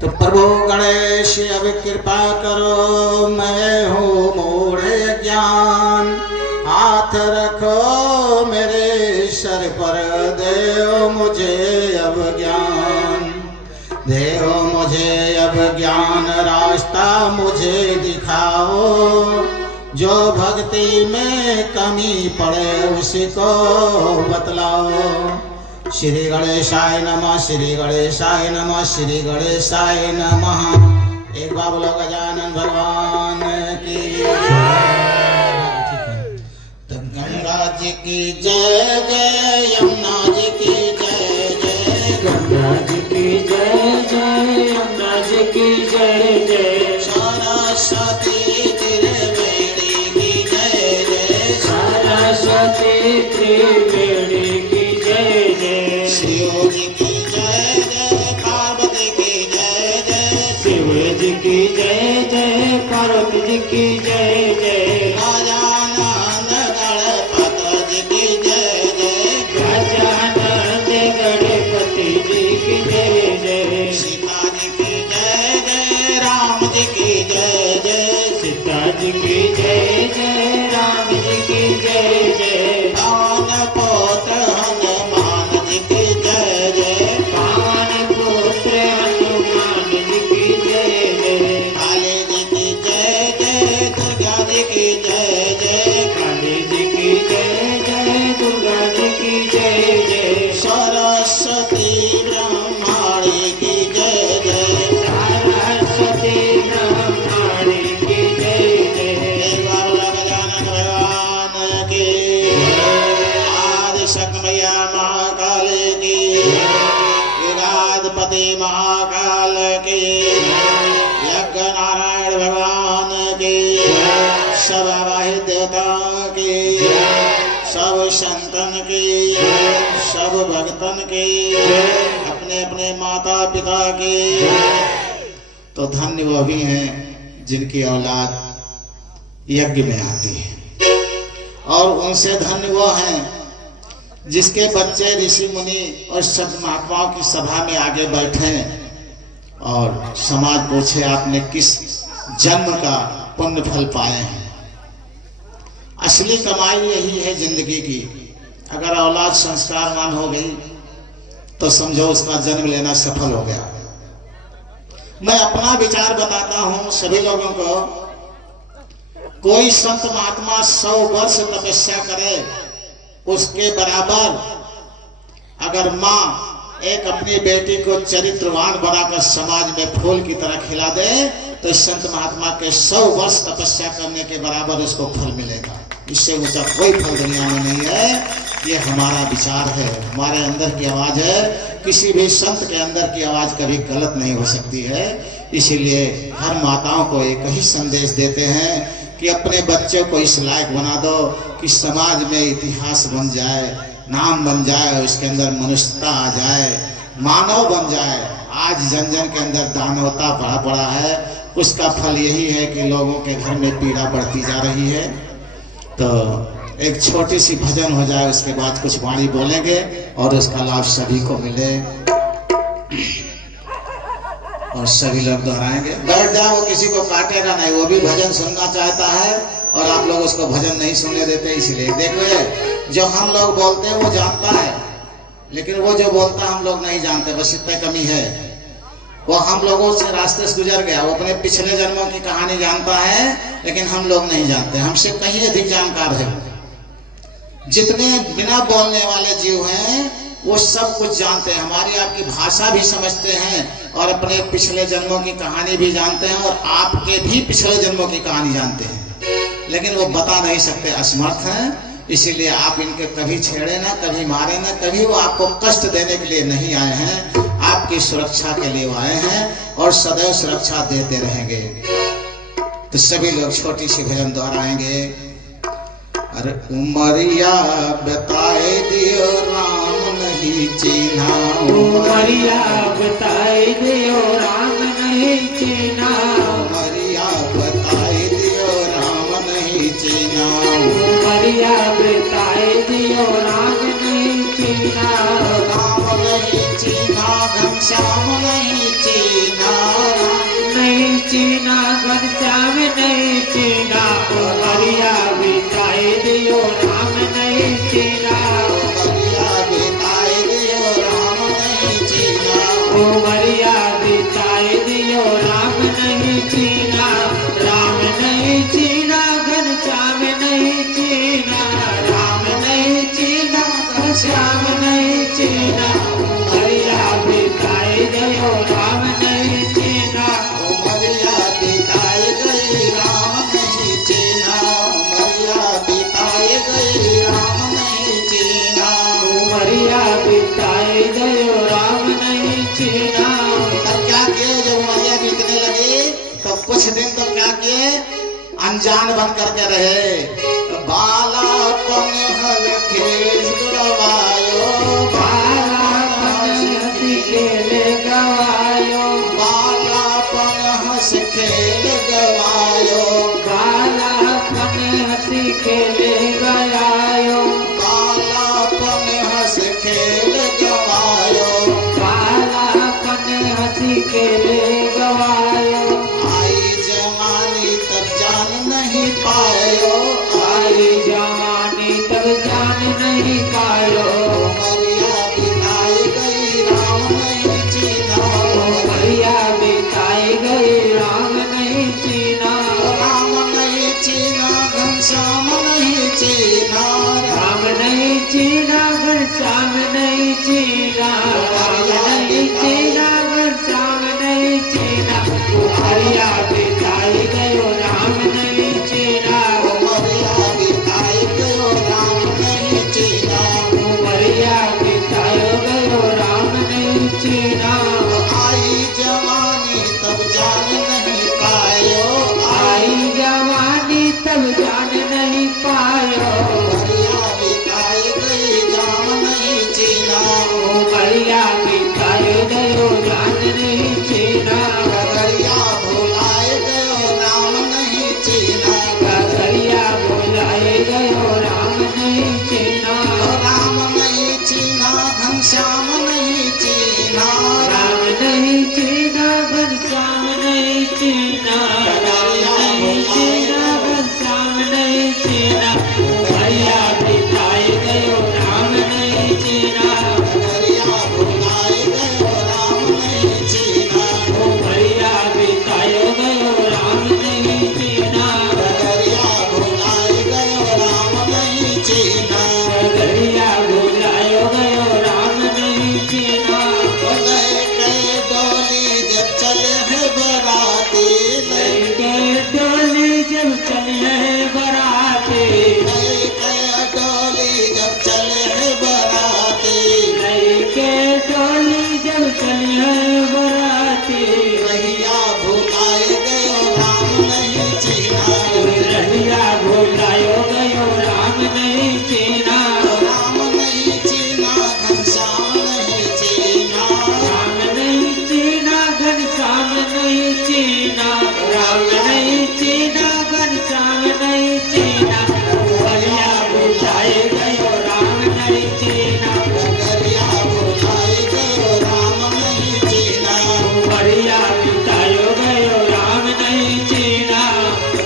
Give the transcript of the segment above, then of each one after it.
तो प्रभु गणेश अब कृपा करो, मैं हूँ मूढ़ ज्ञान, हाथ रखो मेरे सर पर, देओ मुझे अब ज्ञान, देओ मुझे अब ज्ञान, रास्ता मुझे दिखाओ, जो भक्ति में कमी पड़े उसको बतलाओ। श्री गणेशाय नमः, श्री गणेशाय नमः, श्री गणेशाय नमः। एक बार बोलो गजानन भगवान की। तो गंगा जी की जय जय, यमुना जी की जय जय, गंगा जी की जय जय, यमुना जी की जय जय, सरस्वती त्रिवेणी की जय जय, सरस्वती त्रिवेणी की जय जय, शिव जी की जय जय, पार्वती की जय जय, शिव जी की जय जय, पार्वती जी की जय जय, गजानन गणपत जी की जय जय, गजानन गणपति जी की जय जय, सीता जी की जय जय, राम जी की जय जय, सीता जी की जय जय, राम जी की जय जय, पवन पुत्र हनुमान जी की जय जय, पवन पुत्र हनुमान जी की जय जय, काली जी की जय जय, दुर्गा जी की जय जय, काली जी की जय जय, दुर्गा जी की जय जय, सरस्वती ब्रह्माणी की जय जय, सरस्वती ब्रह्माणी की जय जय, एक बार बोलो गजानन भगवान की। आदि शक्ति मैया महाकाल की, विराजपति महाकाल की, यज्ञ नारायण भगवान की, सब आवाहित देवताओं की, सब संतन की, सब भक्तन की, अपने अपने माता पिता की। तो धन्य वो भी हैं जिनकी औलाद यज्ञ में आती है, और उनसे धन्य वो हैं जिसके बच्चे ऋषि मुनि और संत महात्माओं की सभा में आगे बैठे और समाज पूछे आपने किस जन्म का पुण्य फल पाए हैं। असली कमाई यही है जिंदगी की। अगर औलाद संस्कारवान हो गई तो समझो उसका जन्म लेना सफल हो गया। मैं अपना विचार बताता हूं सभी लोगों को। कोई संत महात्मा 100 वर्ष तपस्या करे, उसके बराबर अगर माँ एक अपनी बेटी को चरित्रवान बनाकर समाज में फूल की तरह खिला दे तो इस संत महात्मा के 100 वर्ष तपस्या करने के बराबर उसको फल मिलेगा। इससे ऊंचा कोई फल दुनिया में नहीं है। ये हमारा विचार है, हमारे अंदर की आवाज है। किसी भी संत के अंदर की आवाज कभी गलत नहीं हो सकती है। इसीलिए हर माताओं को एक ही संदेश देते हैं कि अपने बच्चों को इस लायक बना दो कि समाज में इतिहास बन जाए, नाम बन जाए, उसके अंदर मनुष्यता आ जाए, मानव बन जाए। आज जन जन के अंदर दानवता बढ़ा पड़ा है। उसका फल यही है कि लोगों के घर में पीड़ा बढ़ती जा रही है। तो एक छोटी सी भजन हो जाए, उसके बाद कुछ वाणी बोलेंगे और उसका लाभ सभी को मिले और सभी लोग दोहराएंगे। बैठ जाओ, वो किसी को काटेगा नहीं। वो भी भजन सुनना चाहता है और आप लोग उसको भजन नहीं सुनने देते। इसलिए देखो, जो हम लोग बोलते हैं वो जानता है, लेकिन वो जो बोलता है हम लोग नहीं जानते। बस इतनी कमी है। वो हम लोगों से रास्ते से गुजर गया, वो अपने पिछले जन्मों की कहानी जानता है, लेकिन हम लोग नहीं जानते। हमसे कहीं अधिक जानकार है। जितने बिना बोलने वाले जीव हैं वो सब कुछ जानते हैं। हमारी आपकी भाषा भी समझते हैं और अपने पिछले जन्मों की कहानी भी जानते हैं और आपके भी पिछले जन्मों की कहानी जानते हैं, लेकिन वो बता नहीं सकते, असमर्थ हैं। इसीलिए आप इनके कभी छेड़े ना, कभी मारे ना, कभी वो आपको कष्ट देने के लिए नहीं आए हैं। आपकी सुरक्षा के लिए वो आए हैं और सदैव सुरक्षा देते रहेंगे। तो सभी लोग छोटी सी भजन दोहराएंगे। अरे उमरिया बताए दियो राम नहीं चिन्हा, उमरिया बताए दियो राम नहीं चिन्हा, उमरिया बताए दियो राम नहीं चिन्हा, उमरिया बताए दियो राम नहीं चिन्हा, राम नहीं चिन्हा घनश्याम नहीं चीना, नहीं चीना घनश्याम नहीं चीना, उमरिया बिताए दियो राम नहीं चीना, उमरिया बिताए दियो राम नहीं चीना, उमरिया बिताए दियो राम नहीं चीना, राम नहीं चीना घनश्याम नहीं चीना, राम नहीं चीना घनश्याम नहीं चीना, उमरिया बिताए दियो राम नहीं चीना, उमरिया बिताए गई राम नहीं चीना, उमरिया बिताए गई राम नहीं चीना। उमरिया बिताए दियो राम नहीं चीना। तब क्या किए जब उमरिया बीतने लगे तो कुछ दिन तो क्या किए अनजान बन करके रहे। बालापन हल खेल गवायो, बालापन हंसी खेल गवायो, बालापन हंस खेल गवायो, बालापन हंसी खेल गवायो, बालापन हंस खेल गवायो, बालापन हंसी खेल गवायो, आई जवानी तब जान नहीं पायो, आई जवानी तब जान नहीं पायो, उमरिया बिताई गई राम नहीं चीना, उमरिया बिताई गई राम नहीं चीना, राम नहीं चीना घनश्याम नहीं चीना, राम नहीं चीना घनश्याम नहीं चीना, राम नहीं चीना घनश्याम नहीं चीना, उमरिया बिताई गयो राम नहीं चीना, उमरिया बिताई गयो राम नहीं चीना, उमरिया बितायो गयो राम नहीं चीना, आई जवानी तब जान नहीं पायो, आई जवानी तब जान नहीं पायो, उमरिया बिताई गई राम नहीं चीना, उमरिया बितायो गयो राम नहीं चीना, गगरिया भुलाए गयो राम नहीं चीना, गगरिया बुलाए गयो राम नहीं चीना, राम नहीं चीना घनश्याम नहीं चीना, राम नहीं चीना घनश्याम नहीं चीना, राम नहीं चीना घनश्याम नहीं चीना, उमरिया बिताए गयो राम नहीं चीना, गगरिया भुलाए गयो राम नहीं चीना, उमरिया बितायो गयो राम नहीं चीना, गगरिया भुलाए गयो राम नहीं चीना, गगरिया बुलायो गयो राम नहीं चीना, लेके डोली जब चले है बराती, लेके डोली जब चले बराती, लेके डोली जब चले है बराती, लेके डोली जब चले बराती, रहिया भुलाए गयो राम नहीं चीना, रहिया भुलायो गयो राम नहीं चीना, राम नहीं चीना घनश्याम नहीं चीना, राम नहीं चीना घनश्याम नहीं चीना, राम नहीं चीना घनश्याम नहीं चीना, उमरिया बुलाए गयो राम नहीं चीना, गगरिया भुलाए गयो राम नहीं चीना, उमरिया बितायो गयो राम नहीं चीना,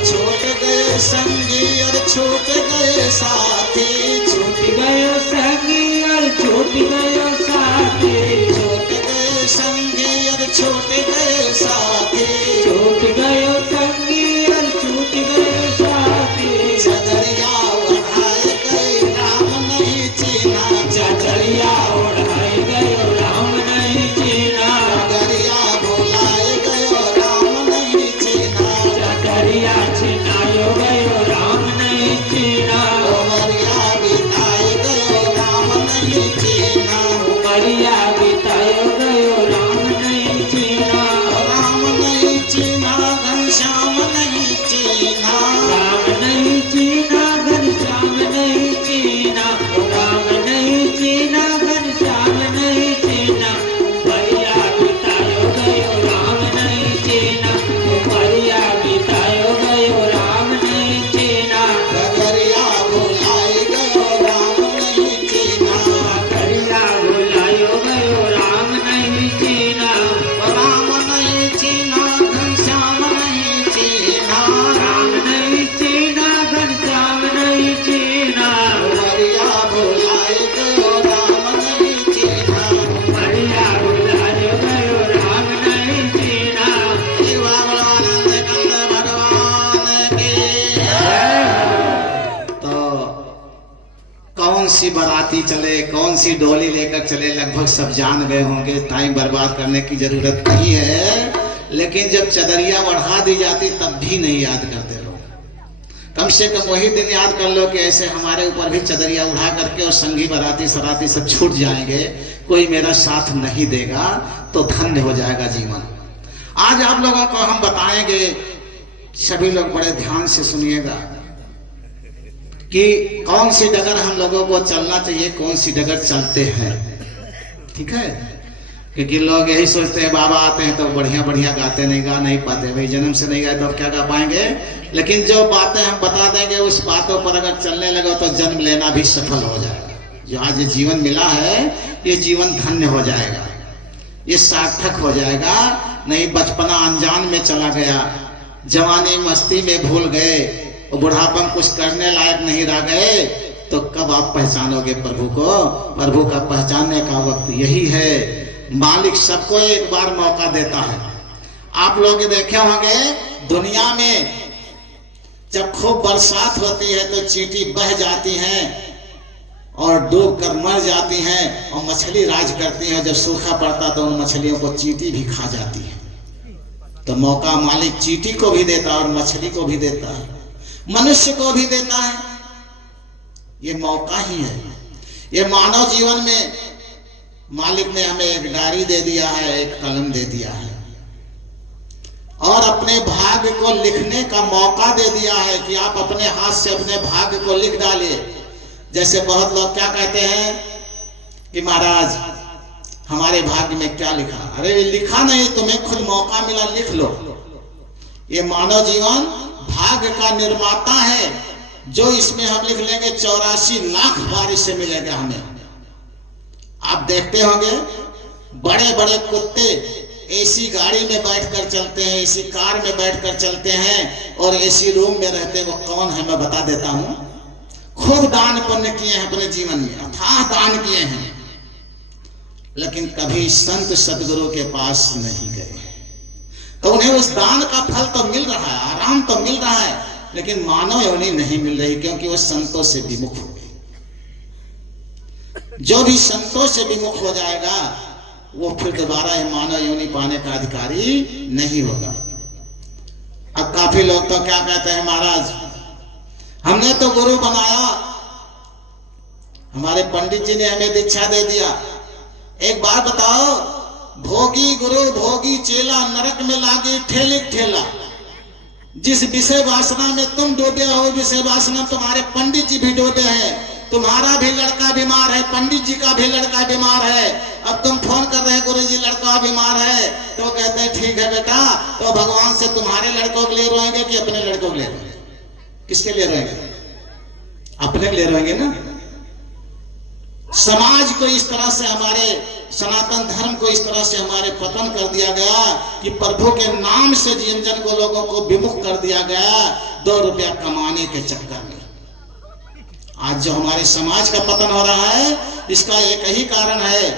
छूट गए संगी और छूट गए साथी, छूट गयो संगी और छूट गयो साथी, छूट गए संगी और छूट गए साथी, छूट गयो संगी और छूट गयो साथी, चदरिया उड़ाए गए राम नहीं चीना, चचरिया ओढ़ाई गयो राम नहीं चीना, गगरिया भुलाए गयो राम नहीं चीना, चचरिया छिनायो गयो राम नहीं चीना, उमरिया बिताए गयो राम नहीं चीना, उमरिया बितायो गयो राम नहीं चीना, राम नहीं चीना सी बाराती चले, कौन सी डोली लेकर चले, लगभग सब जान गए होंगे। टाइम बर्बाद करने की जरूरत नहीं है। लेकिन जब चदरिया बढ़ा दी जाती तब भी नहीं याद करते लोग। कम से कम वही दिन याद कर लो कि ऐसे हमारे ऊपर भी चदरिया उड़ा करके और संगी बाराती सराती सब छूट जाएंगे, कोई मेरा साथ नहीं देगा, तो धन्य हो जाएगा जीवन। आज आप लोगों को हम बताएंगे, सभी लोग बड़े ध्यान से सुनिएगा कि कौन सी डगर हम लोगों को चलना चाहिए, कौन सी डगर चलते हैं। ठीक है, क्योंकि लोग यही सोचते हैं बाबा आते हैं तो बढ़िया बढ़िया गाते, नहीं गा नहीं पाते। भाई जन्म से नहीं गाए तो अब क्या गा पाएंगे। लेकिन जो बातें हम बता देंगे उस बातों पर अगर चलने लगे तो जन्म लेना भी सफल हो जाएगा। जो आज ये जीवन मिला है ये जीवन धन्य हो जाएगा, ये सार्थक हो जाएगा। नहीं बचपना अनजान में चला गया, जवानी मस्ती में भूल गए, बुढ़ापन कुछ करने लायक नहीं रह गए, तो कब आप पहचानोगे प्रभु को। प्रभु का पहचानने का वक्त यही है। मालिक सबको एक बार मौका देता है। आप लोग देखे होंगे दुनिया में जब खूब बरसात होती है तो चींटी बह जाती हैं और डूब कर मर जाती हैं और मछली राज करती है। जब सूखा पड़ता तो उन मछलियों को चींटी भी खा जाती है। तो मौका मालिक चींटी को भी देता है और मछली को भी देता है, मनुष्य को भी देता है। ये मौका ही है। ये मानव जीवन में मालिक ने हमें एक डायरी दे दिया है, एक कलम दे दिया है और अपने भाग्य को लिखने का मौका दे दिया है कि आप अपने हाथ से अपने भाग्य को लिख डालिए। जैसे बहुत लोग क्या कहते हैं कि महाराज हमारे भाग्य में क्या लिखा। अरे लिखा नहीं, तुम्हें खुद मौका मिला, लिख लो। ये मानव जीवन भाग्य का निर्माता है। जो इसमें हम लिख लेंगे 84 लाख बार इससे मिलेगा हमें। आप देखते होंगे बड़े बड़े कुत्ते एसी गाड़ी में बैठकर चलते हैं, एसी कार में बैठकर चलते हैं और एसी रूम में रहते हैं। वो कौन है मैं बता देता हूं। खूब दान पुण्य किए हैं अपने जीवन में, अथाह दान किए हैं, लेकिन कभी संत सदगुरु के पास नहीं गए। तो उन्हें उस दान का फल तो मिल रहा है, आराम तो मिल रहा है, लेकिन मानव योनि नहीं मिल रही, क्योंकि वो संतों से विमुख हो गए। जो भी संतों से विमुख हो जाएगा वो फिर दोबारा ये मानव योनि पाने का अधिकारी नहीं होगा। अब काफी लोग तो क्या कहते हैं, महाराज हमने तो गुरु बनाया, हमारे पंडित जी ने हमें दीक्षा दे दिया। एक बात बताओ, भोगी गुरु भोगी चेला, नरक में लागी ठेलिक ठेला। जिस विषय वासना में तुम डूबे हो, विषय वासना में तुम्हारे पंडित जी भी डूबे हैं। तुम्हारा भी लड़का बीमार है, पंडित जी का भी लड़का बीमार है। अब तुम फोन कर रहे हैं गुरु जी लड़का बीमार है, तो कहते हैं ठीक है बेटा, तो भगवान से तुम्हारे लड़कों के लिए रोएंगे कि अपने लड़कों के लिए रोएंगे? किसके लिए रोएंगे? अपने के लिए रोएंगे ना। समाज को इस तरह से, हमारे सनातन धर्म को इस तरह से हमारे पतन कर दिया गया कि प्रभु के नाम से जन को लोगों को विमुख कर दिया गया 2 रुपया कमाने के चक्कर में। आज जो हमारे समाज का पतन हो रहा है इसका एक ही कारण है।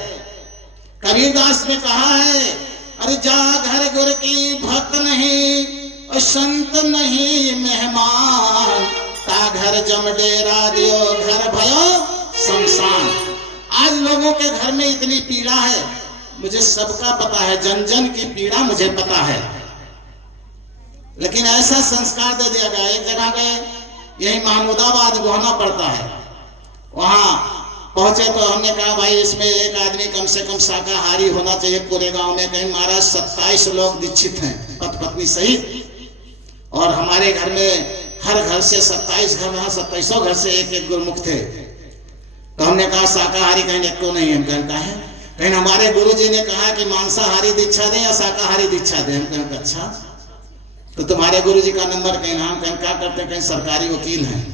कबीरदास ने कहा है, अरे जा घर गुर की भक्त नहीं और संत नहीं मेहमान, ता घर जम डेरा दियो घर भयो शमशान। आज लोगों के घर में इतनी पीड़ा है, मुझे सबका पता है, जन जन की पीड़ा मुझे पता है, लेकिन ऐसा संस्कार दे दिया गया। एक जगह गए, यही महमूदाबाद गोहना पड़ता है, वहां पहुंचे तो हमने कहा भाई इसमें एक आदमी कम से कम शाकाहारी होना चाहिए पूरे गांव में। कहीं महाराज 27 लोग दीक्षित हैं, पति पत्नी सहित, और हमारे घर में हर घर से 27 घर, 2700 घर से एक गुरुमुख थे। तो हमने कहा शाकाहारी कहीं एक को नहीं। हम कहा है, कहीं हमारे गुरु जी ने कहा कि मांसाहारी दीक्षा दें या शाकाहारी दीक्षा दें। हम कहें अच्छा, तो तुम्हारे गुरु जी का नंबर कहीं नाम, कहीं क्या करते हैं, कहीं सरकारी वकील हैं।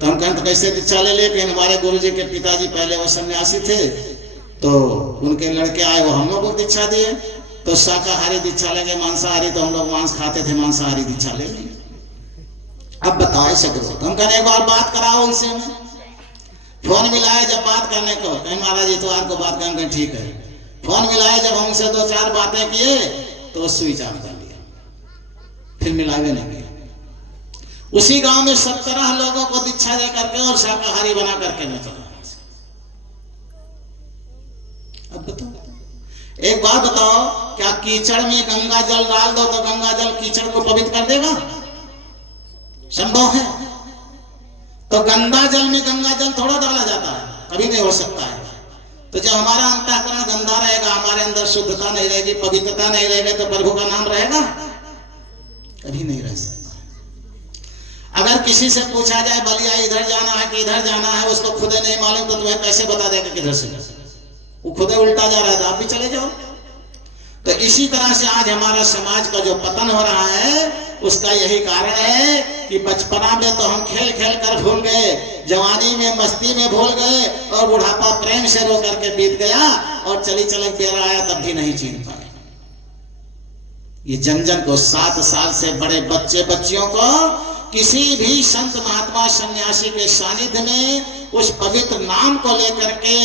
तो हम कहें तो कैसे दीक्षा ले ले? कहीं हमारे गुरु जी के पिताजी पहले वो सन्यासी थे, तो उनके लड़के आए, वो हम लोग को दीक्षा दिए। तो शाकाहारी दीक्षा लेंगे, मांसाहारी तो हम लोग मांस खाते थे, मांसाहारी दीक्षा लेंगे। अब बताओ ऐसे करो। तो हम कहें एक बार बात कराओ उनसे। हमें फोन मिलाया जब बात करने को, कहीं महाराज इतवार को बात करेंगे, ठीक है। फोन मिलाया जब हमसे 2-4 बातें किए तो स्विच ऑफ कर लिया, फिर मिलावे नहीं किया। उसी गांव में 17 लोगों को दीक्षा दे करके और शाकाहारी बना करके मैं चला। अब बताओ, एक बात बताओ, क्या कीचड़ में गंगा जल डाल दो तो गंगा जल कीचड़ को पवित्र कर देगा? संभव है? तो गंदा जल में गंगा जल थोड़ा डाला जाता है, कभी नहीं हो सकता है। तो जब हमारा अंतःकरण गंदा रहेगा, हमारे अंदर शुद्धता नहीं रहेगी, पवित्रता नहीं रहेगी, तो प्रभु का नाम रहेगा? कभी नहीं रह सकता। अगर किसी से पूछा जाए बलिया इधर जाना है कि इधर जाना है, उसको खुदे नहीं मालूम, तो तुम्हें कैसे बता देगा किधर से? वो खुदे उल्टा जा रहा है तो आप भी चले जाओ। तो इसी तरह से आज हमारा समाज का जो पतन हो रहा है, उसका यही कारण है कि बचपना में तो हम खेल खेल कर भूल गए, जवानी में मस्ती में भूल गए, और बुढ़ापा प्रेम से रो करके बीत गया, और चली चलक बेरा आया तब भी नहीं चिन्ह पाए। ये जन जन को 7 साल से बड़े बच्चे बच्चियों को किसी भी संत महात्मा सन्यासी के सानिध्य में उस पवित्र नाम को लेकर के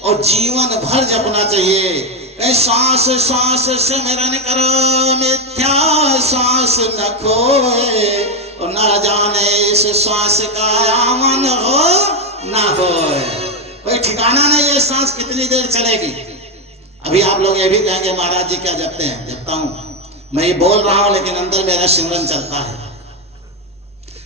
और जीवन भर जपना चाहिए। सांस सांस सिमरन करो, मिथ्या सांस न खोए, और न जाने इस सांस का आवन हो ना हो। कोई ठिकाना नहीं है सांस कितनी देर चलेगी। अभी आप लोग ये भी कहेंगे महाराज जी क्या जपते हैं? जपता हूं, मैं ये बोल रहा हूं, लेकिन अंदर मेरा सिमरन चलता है।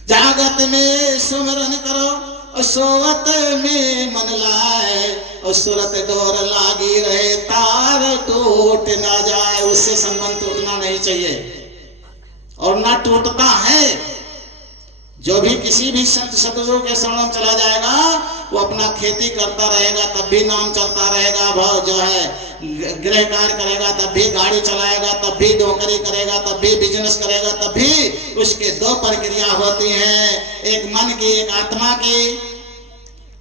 जागत में सुमरन करो और सोवत में मन लाए, और सुरत डोर लागी रहे, तार टूट ना जाए। उससे संबंध टूटना नहीं चाहिए, और ना टूटता है। जो भी किसी भी संत सतगुरु के शरण में चला जाएगा, वो अपना खेती करता रहेगा तब भी नाम चलता रहेगा, भाव जो है गृह कार्य करेगा तब भी, गाड़ी चलाएगा तब भी, नौकरी करेगा तब भी, बिजनेस करेगा तब भी। उसके 2 प्रक्रिया होती हैं, एक मन की, एक आत्मा की।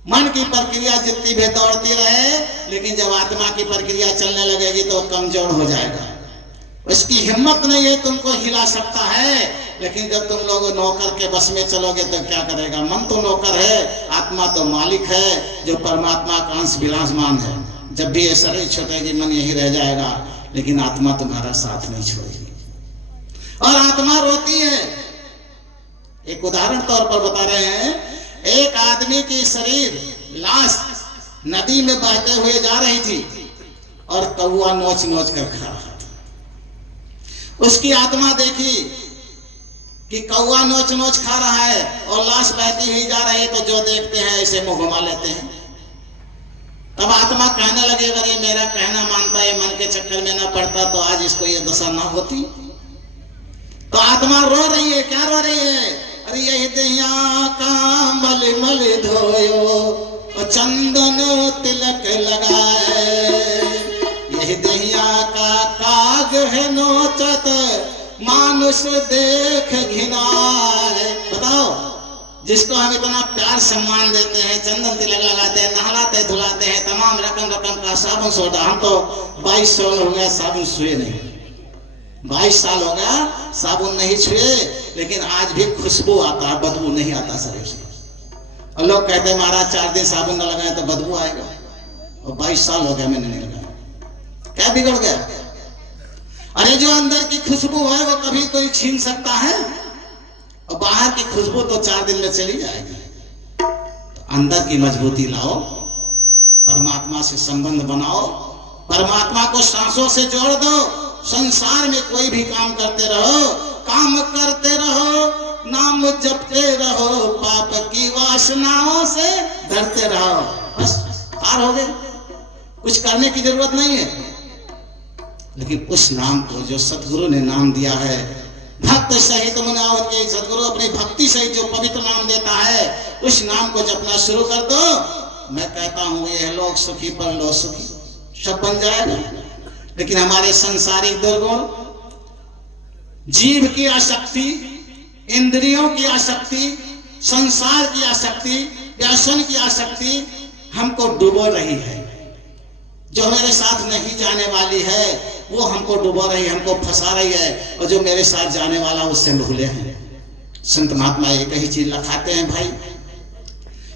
मन की प्रक्रिया जितनी भी दौड़ती रहे, लेकिन जब आत्मा की प्रक्रिया चलने लगेगी तो कमजोर हो जाएगा। उसकी हिम्मत नहीं है तुमको हिला सकता है, लेकिन जब तुम लोग नौकर के बस में चलोगे तो क्या करेगा? मन तो नौकर है, आत्मा तो मालिक है, जो परमात्मा का अंश विराजमान है। जब भी ये शरीर छूटेगी, मन यही रह जाएगा, लेकिन आत्मा तुम्हारा साथ नहीं छोड़ेगी, और आत्मा रोती है। एक उदाहरण तौर पर बता रहे हैं, एक आदमी की शरीर लाश नदी में बहते हुए जा रही थी, और कौवा नोच नोच कर खा रहा था। उसकी आत्मा देखी कि कौवा नोच नोच खा रहा है और लाश बहती हुई जा रही है, तो जो देखते हैं ऐसे मुंह घुमा लेते हैं। तब आत्मा कहने लगे, अगर ये मेरा कहना मानता, ये मन के चक्कर में ना पड़ता, तो आज इसको ये दशा ना होती। तो आत्मा रो रही है। क्या रो रही है? अरे यही दहिया का मल मल धोयो, और चंदन तिलक लगाए, यही दहिया का काग है नोचत, मानुष देख घिनाए। बताओ, जिसको हम इतना प्यार सम्मान देते हैं, चंदन तिलक लगाते हैं, नहलाते धुलाते हैं, तमाम रकम रकम का साबुन सोडा। हम तो 22 साल हो गया साबुन छुए नहीं, 22 साल हो गया साबुन नहीं छुए, लेकिन आज भी खुशबू आता है, बदबू नहीं आता शरीर से। और लोग कहते हैं महाराज 4 दिन साबुन न लगाए तो बदबू आएगा, और 22 साल हो गया मैंने नहीं लगाया। क्या बिगड़ गया? अरे जो अंदर की खुशबू है वो कभी कोई छीन सकता है? और बाहर की खुशबू तो 4 दिन में चली जाएगी। तो अंदर की मजबूती लाओ, परमात्मा से संबंध बनाओ, परमात्मा को सांसों से जोड़ दो। संसार में कोई भी काम करते रहो, काम करते रहो, नाम जपते रहो, पाप की वासनाओं से डरते रहो, बस पार हो गए। कुछ करने की जरूरत नहीं है। लेकिन उस नाम को जो सतगुरु ने नाम दिया है, भक्त सहित मुनावत के, सतगुरु अपनी भक्ति सहित जो पवित्र नाम देता है, उस नाम को जपना शुरू कर दो। मैं कहता हूं ये लोग सुखी पर लो सुखी, सब बन जाएगा। लेकिन हमारे सांसारिक दुर्गुण, जीव की आसक्ति, इंद्रियों की आसक्ति, संसार की आसक्ति, व्यसन की आसक्ति हमको डुबो रही है। जो मेरे साथ नहीं जाने वाली है वो हमको डुबो रही है, हमको फंसा रही है, और जो मेरे साथ जाने वाला उससे भूले हैं। संत महात्मा एक ही चीज लिखाते हैं, भाई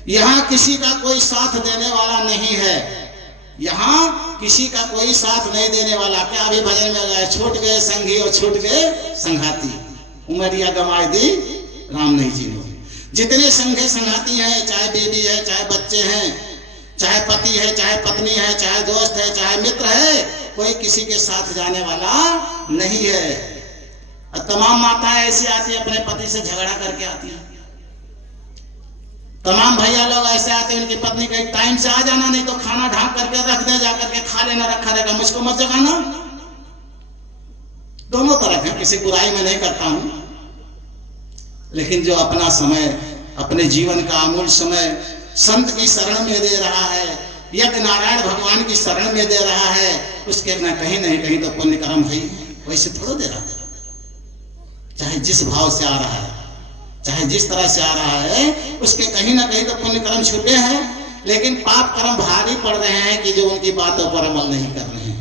यहाँ किसी का कोई साथ देने वाला नहीं है, यहाँ किसी का कोई साथ नहीं देने वाला। क्या अभी भजन में गए, छूट गए संगी और छूट गए संघाती, उमरिया गंवाई दी राम नहीं जीने। जितने संघे संगाती हैं, चाहे बीवी है, चाहे बच्चे हैं, चाहे पति है, चाहे पत्नी है, चाहे दोस्त है, चाहे मित्र है, कोई किसी के साथ जाने वाला नहीं है। और तमाम माताएं ऐसी आती है अपने पति से झगड़ा करके आती है। तमाम भैया लोग ऐसे आते हैं, उनकी पत्नी का टाइम से आ जाना, नहीं तो खाना ढांक करके रख दे, जाकर के खा लेना, रखा रहेगा, मुझको मत जगाना। दोनों तरफ है, किसी बुराई में नहीं करता हूं, लेकिन जो अपना समय, अपने जीवन का अमूल्य समय संत की शरण में दे रहा है, यज्ञ नारायण भगवान की शरण में दे रहा है, उसके न कहीं तो पुण्य कर्म है। वैसे थोड़ा दे रहा है, चाहे जिस भाव से आ रहा है, चाहे जिस तरह से आ रहा है, उसके कहीं ना कहीं तो पुण्य कर्म छुपे हैं, लेकिन पाप कर्म भारी पड़ रहे हैं कि जो उनकी बातों पर अमल नहीं कर रहे हैं।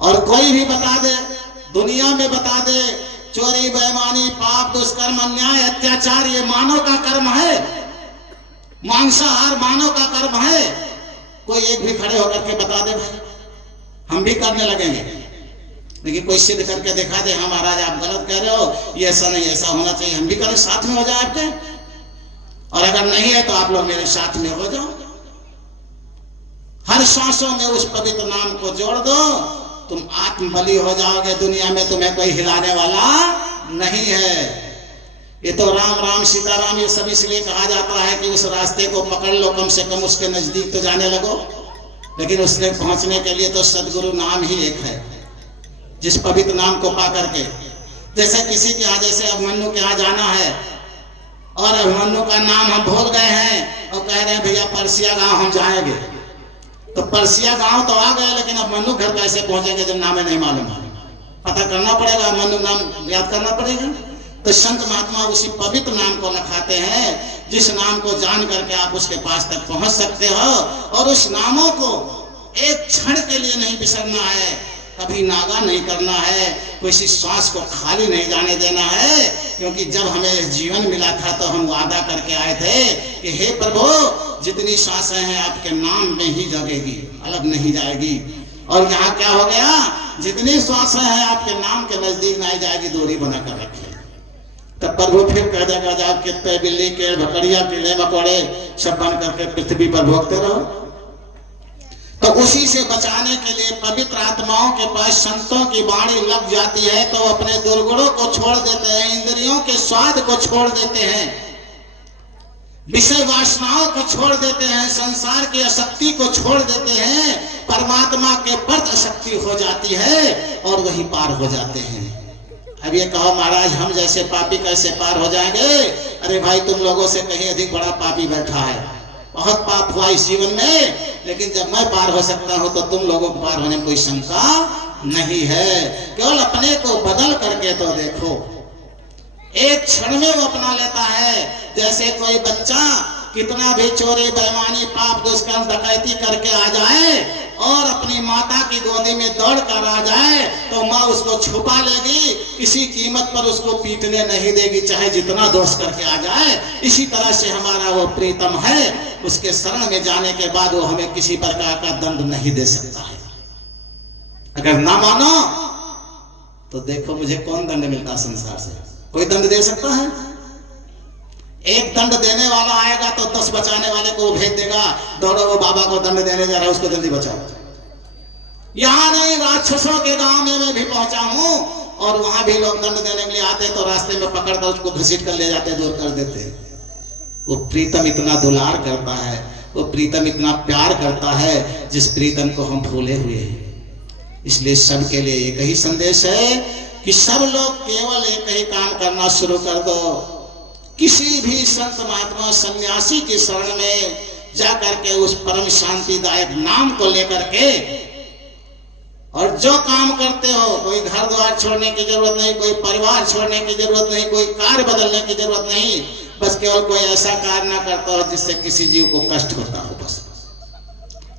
और कोई भी बता दे, दुनिया में बता दे, चोरी, बेईमानी, पाप, दुष्कर्म, अन्याय, अत्याचार ये मानव का कर्म है, मांसाहार मानव का कर्म है। कोई एक भी खड़े होकर के बता दे भाई हम भी करने लगेंगे, लेकिन कोई सिद्ध करके दिखा दे, हाँ महाराज आप गलत कह रहे हो, ये ऐसा नहीं, ऐसा होना चाहिए, हम भी करें, साथ में हो जाए आपके। और अगर नहीं है तो आप लोग मेरे साथ में हो जाओ। हर सांसों में उस पवित्र नाम को जोड़ दो, तुम आत्मबली हो जाओगे। दुनिया में तुम्हें कोई हिलाने वाला नहीं है। ये तो राम राम सीताराम ये सब इसलिए कहा जाता है कि उस रास्ते को पकड़ लो, कम से कम उसके नजदीक तो जाने लगो। लेकिन उसके पहुंचने के लिए तो सदगुरु नाम ही एक है, जिस पवित्र नाम को पा करके, जैसे किसी के यहाँ, जैसे अभिमन्यु के यहाँ जाना है और अभिमन्यु का नाम हम भूल गए हैं और कह रहे हैं भैया परसिया गांव हम जाएंगे, तो परसिया गांव तो आ गए, लेकिन अब मनु घर कैसे पहुंचेंगे जब नाम नहीं मालूम? पता करना पड़ेगा, मनु नाम याद करना पड़ेगा। तो संत महात्मा उसी पवित्र नाम को लखाते हैं, जिस नाम को जान करके आप उसके पास तक पहुंच सकते हो। और उस नामों को एक क्षण के लिए नहीं बिसरना है, कभी नागा नहीं करना है, किसी श्वास को खाली नहीं जाने देना है। क्योंकि जब हमें जीवन मिला था तो हम वादा करके आए थे कि हे प्रभु, जितनी सांसें हैं आपके नाम में ही जगेगी, अलग नहीं जाएगी। और यहाँ क्या हो गया, जितनी सांसें हैं आपके नाम के नजदीक नहीं जाएगी, दूरी बनाकर रखे। तब प्रभु फिर कह देगा, जाओ कितने बिल्ली के भकड़िया कीड़े मकोड़े सब बन करके पृथ्वी पर भोगते रहो। तो उसी से बचाने के लिए पवित्र आत्माओं के पास संतों की वाणी लग जाती है, तो अपने दुर्गुणों को छोड़ देते हैं, इंद्रियों के स्वाद को छोड़ देते हैं, विषय वासनाओं को छोड़ देते हैं, संसार की आसक्ति को छोड़ देते हैं, परमात्मा के प्रति आसक्ति हो जाती है और वही पार हो जाते हैं। अब ये कहो महाराज हम जैसे पापी कैसे पार हो जाएंगे? अरे भाई तुम लोगों से कहीं अधिक बड़ा पापी बैठा है, बहुत पाप हुआ इस जीवन में, लेकिन जब मैं पार हो सकता हूं तो तुम लोगों को पार होने में कोई शंका नहीं है। केवल अपने को बदल करके तो देखो, एक क्षण में वो अपना लेता है। जैसे कोई बच्चा कितना भी चोरी, बेईमानी, पाप, दुष्कर्म, डकैती करके आ जाए और अपनी माता की गोदी में दौड़ कर आ जाए, तो माँ उसको छुपा लेगी, किसी कीमत पर उसको पीटने नहीं देगी, चाहे जितना दोष करके आ जाए। इसी तरह से हमारा वो प्रीतम है, उसके शरण में जाने के बाद वो हमें किसी प्रकार का दंड नहीं दे सकता है। अगर ना मानो तो देखो मुझे कौन दंड मिलता संसार से? कोई दंड दे सकता है? एक दंड देने वाला आएगा तो 10 बचाने वाले को भेज देगा, दौड़ो वो बाबा को दंड देने जा रहा है, उसको जल्दी बचाओ। यहाँ नहीं, राक्षसों के गांव में मैं भी पहुंचा हूं और वहां भी लोग दंड देने के लिए आते तो रास्ते में पकड़कर उसको घसीट कर ले जाते, दूर कर देते। वो प्रीतम इतना दुलार करता है, वो प्रीतम इतना प्यार करता है, जिस प्रीतम को हम भूले हुए हैं। इसलिए सबके लिए एक ही संदेश है कि सब लोग केवल एक ही काम करना शुरू कर दो, किसी भी संत महात्मा सन्यासी की शरण में जाकर के उस परम शांतिदायक नाम को लेकर के, और जो काम करते हो, कोई घर द्वार छोड़ने की जरूरत नहीं, कोई परिवार छोड़ने की जरूरत नहीं, कोई कार्य बदलने की जरूरत नहीं, बस केवल कोई ऐसा कार्य ना करता हो जिससे किसी जीव को कष्ट होता हो, बस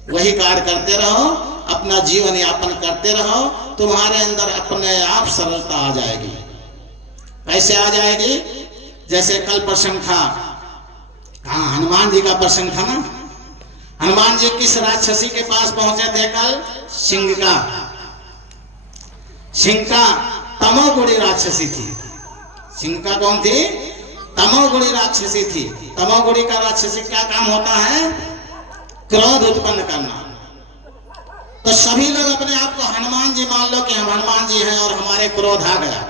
वही कार्य करते रहो, अपना जीवन यापन करते रहो, तुम्हारे अंदर अपने आप सरलता आ जाएगी। कैसे आ जाएगी? जैसे कल प्रसंग था, हाँ हनुमान जी का प्रसंग था ना। हनुमान जी किस राक्षसी के पास पहुंचे थे कल? सिंह का तमोगुणी राक्षसी थी। सिंहिका कौन थी? तमोगुणी राक्षसी थी। तमोगुणी का राक्षसी क्या काम होता है? क्रोध उत्पन्न करना। तो सभी लोग अपने आप को हनुमान जी मान लो कि हम हनुमान जी हैं और हमारे क्रोध आ गया।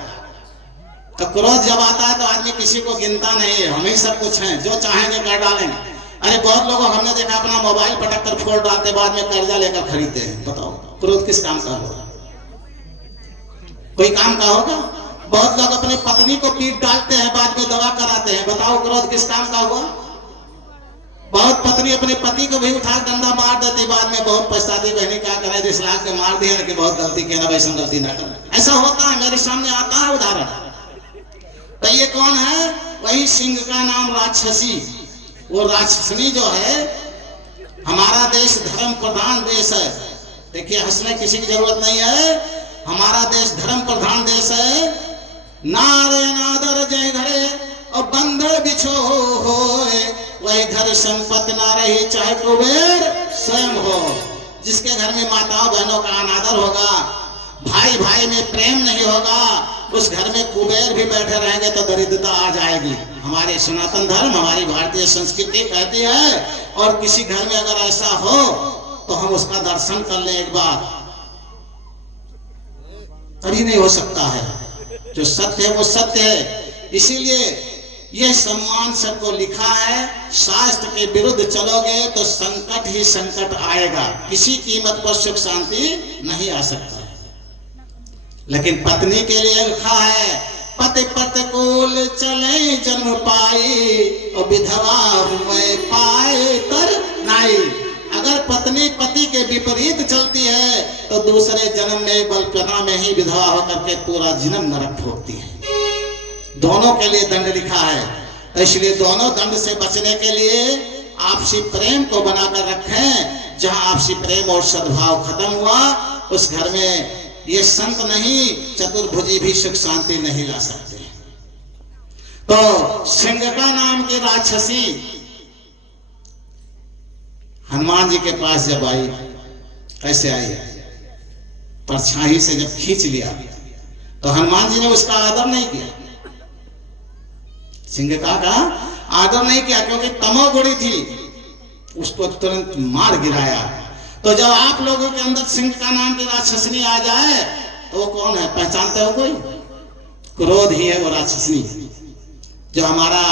तो क्रोध जब आता है तो आदमी किसी को गिनता नहीं है, हम ही सब कुछ हैं, जो चाहेंगे कर डालेंगे। अरे बहुत लोगों हमने देखा अपना मोबाइल पटक कर फोड़ डालते, बाद में कर्जा लेकर खरीदते हैं। बताओ क्रोध किस काम का होगा? कोई काम का होगा? बहुत लोग अपनी पत्नी को पीट डालते हैं, बाद में दवा कराते हैं। बताओ क्रोध किस काम का हुआ? बहुत पत्नी अपने पति को भी उठा डंडा मार देती, बाद में बहुत पछताती, बहनी क्या करे 10 लाख के मार दिया, लेकिन बहुत गलती किया ना, वैसा गलती ना कर। ऐसा होता है, मेरे सामने आता है उदाहरण। तो ये कौन है? वही सिंह का नाम राक्षसी। वो राक्षसनी जो है, हमारा देश धर्म प्रधान देश है। देखिए हंसने किसी की जरूरत नहीं है, हमारा देश धर्म प्रधान देश है। नारे नादर जय घरे और बंदर बिछो हो, वही घर संपत्ति ना रही चाहे कुबेर स्वयं हो। जिसके घर में माताओं बहनों का अनादर होगा, भाई भाई में प्रेम नहीं होगा, उस घर में कुबेर भी बैठे रहेंगे तो दरिद्रता आ जाएगी। हमारे सनातन धर्म, हमारी भारतीय संस्कृति कहती है, और किसी घर में अगर ऐसा हो तो हम उसका दर्शन कर लें एक बार, तभी नहीं हो सकता है। जो सत्य है वो सत्य है। इसीलिए यह सम्मान सबको लिखा है। शास्त्र के विरुद्ध चलोगे तो संकट ही संकट आएगा, किसी कीमत पर सुख शांति नहीं आ सकता। लेकिन पत्नी के लिए लिखा है, पति प्रतिकूल चले जन्म पाई और विधवा हुए पाए तर नाई। अगर पत्नी पति के विपरीत चलती है तो दूसरे जन्म में बलपना में ही विधवा होकर के पूरा जन्म नरक भोगती है। दोनों के लिए दंड लिखा है। तो इसलिए दोनों दंड से बचने के लिए आपसी प्रेम को बनाकर रखें। जहां आपसी प्रेम और सद्भाव खत्म हुआ, उस घर में ये संत नहीं, चतुर्भुजी भी सुख शांति नहीं ला सकते। तो सिंहिका नाम की राक्षसी हनुमान जी के पास जब आई, कैसे आई? परछाई से जब खींच लिया तो हनुमान जी ने उसका आदर नहीं किया, सिंहिका का आदर नहीं किया, क्योंकि तमोगुणी थी, उसको तुरंत मार गिराया। तो जब आप लोगों के अंदर सिंहिका नाम की राक्षसनी आ जाए तो वो कौन है, पहचानते हो कोई? क्रोध ही है वो राक्षसनी। जो हमारा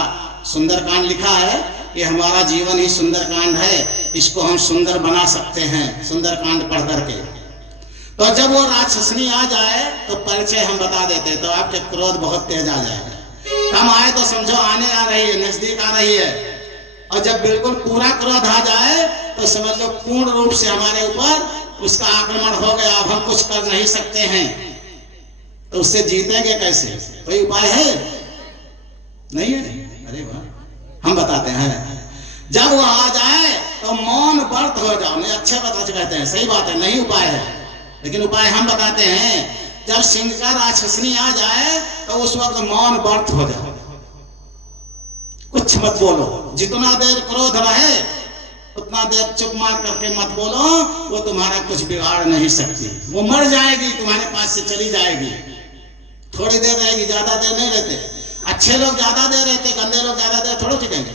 सुंदरकांड लिखा है, ये हमारा जीवन ही सुंदरकांड है, इसको हम सुंदर बना सकते हैं सुंदरकांड पढ़ करके। तो जब वो राक्षसनी आ जाए तो परिचय हम बता देते, तो आपके क्रोध बहुत तेज आ जाएगा। कम आए तो समझो आने आ रही है, नजदीक आ रही है, और जब बिल्कुल पूरा क्रोध आ जाए तो समझ लो पूर्ण रूप से हमारे ऊपर उसका आक्रमण हो गया, अब हम कुछ कर नहीं सकते हैं। तो उससे जीतेंगे कैसे? कोई उपाय है? नहीं है? अरे वाह, हम बताते हैं। जब वो आ जाए तो मौन व्रत हो जाओ। नहीं, अच्छे बता कहते हैं, सही बात है, नहीं उपाय है, लेकिन उपाय हम बताते हैं। जब सिंहिका राक्षसनी आ जाए तो उस वक्त मौन व्रत हो जाओ, कुछ मत बोलो। जितना देर क्रोध रहे उतना देर चुप मार करके मत बोलो, वो तुम्हारा कुछ बिगाड़ नहीं सकती। वो मर जाएगी, तुम्हारे पास से चली जाएगी, थोड़ी देर रहेगी, ज्यादा देर नहीं रहते। अच्छे लोग ज्यादा देर रहते, गंदे लोग ज्यादा देर थोड़ा टिकेंगे।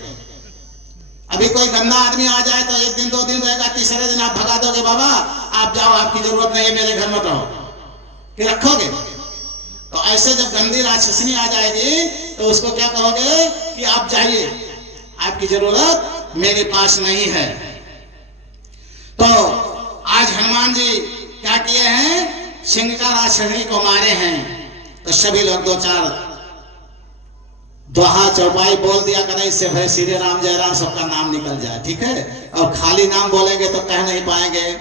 अभी कोई गंदा आदमी आ जाए तो 1 दिन 2 दिन रहेगा, तीसरे दिन आप भगा दोगे, बाबा आप जाओ, आपकी जरूरत नहीं है, मेरे घर में रहो, कि रखोगे? तो ऐसे जब गंदी राक्षसनी आ जाएगी तो उसको क्या कहोगे कि आप जाइए, आपकी जरूरत मेरे पास नहीं है। तो आज हनुमान जी क्या किए हैं? सिंहिका राक्षसनी को मारे हैं। तो सभी लोग 2-4 दोहा चौपाई बोल दिया करें, इससे भले श्री राम जय राम सबका नाम निकल जाए, ठीक है? और खाली नाम बोलेंगे तो कह नहीं पाएंगे।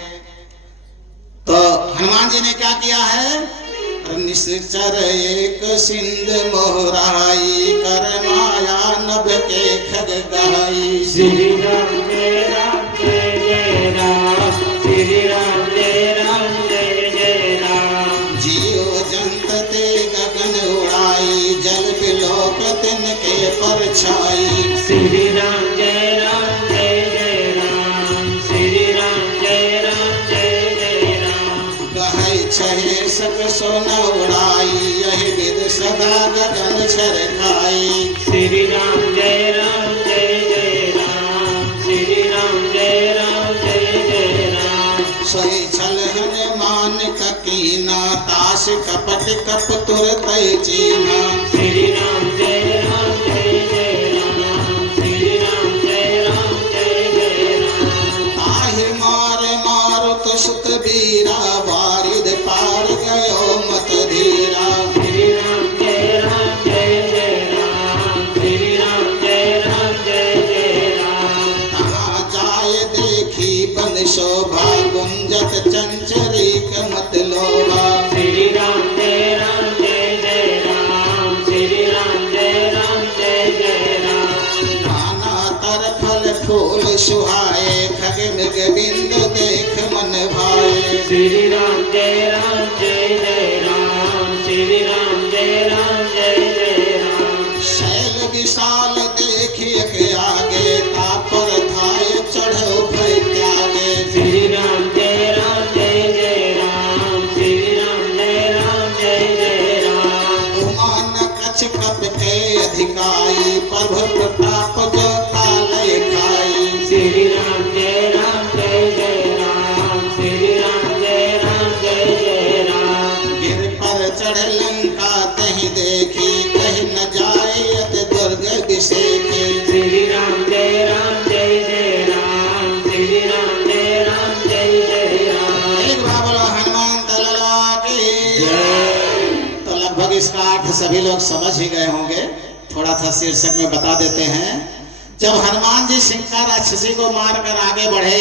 तो हनुमान जी ने क्या किया है? निश्चर एक सिंध मोहराई, कर माया नभ के खग गहाई। श्री राम जय राम जय जय राम, श्री राम जय राम जय जय राम। जियो जंत ते गगन उड़ाई, जल बिलोक तिनके परछाई। श्री राम जय राम जय जय राम, श्री राम जय राम जय जय राम। कई छहे सक सोना उड़ाई यही विद सदा गगन छर खाई। श्री राम जय राम जय जय राम, श्री राम जय राम जय जय राम। सोई छल हनुमान ककीना ताश कपट कप तुरत चीना। श्री राम जय राम जय जय राम, श्री राम जय राम जय जय राम। ताहि मार मारुत सुत बीरा वारिद पार गयो मत धीरा। श्री राम जय राम जय जय राम, श्री राम जय राम जय जय राम। तहाँ जाय देखी बन शोभा गुंजत चंचरीक मत लोभा। श्री राम जय राम जय जय राम, श्री राम जय राम जय जय राम। नाना तर फल फूल सुहाए खग मृग बिंदु देख मन भाए। श्री राम जय राम जय जय राम, श्री राम जय राम जय जय राम। शैल विशाल देखिए के आगे तापर थाय चढ़ो भय त्यागे। श्री राम जय राम जय जय राम, श्री राम जय राम जय जय राम। उमान कछ कप के अधिकाई प्रभु प्रताप जो काले खाई। श्री राम जय राम जय जय राम, श्री राम जय राम जय जय राम। गिर पर चढ़ लंका तहि देखी कहीं न जाए अति दुर्ग विषेखे। श्री राम जय राम जय जय राम, श्री राम जय राम जय जय राम। एक बार बोलो हनुमान तलला की जय। तो लगभग इसका अर्थ सभी लोग समझ ही गए होंगे। थोड़ा सा शीर्षक में बता देते हैं। जब हनुमान जी सिंह राक्षसी को मारकर आगे बढ़े